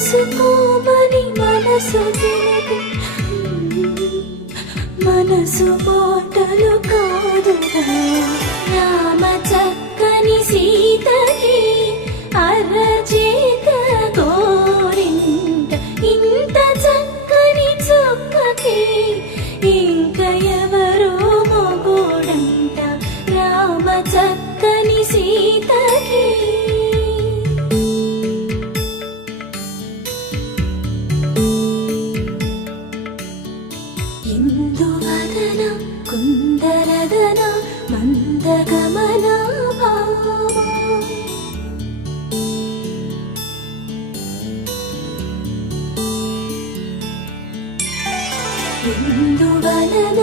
చూసుకోమని మనసు మాటలు కాదురా. రామ చక్కని సీతకి అరచేత కోరింట, ఇంత చక్కని చుక్కకి ఇంక ఎవరో మొగుడంట. రామ చక్కని సీతకి ఇందువదన కుందరదన మందగమన భామా. ఇందువలన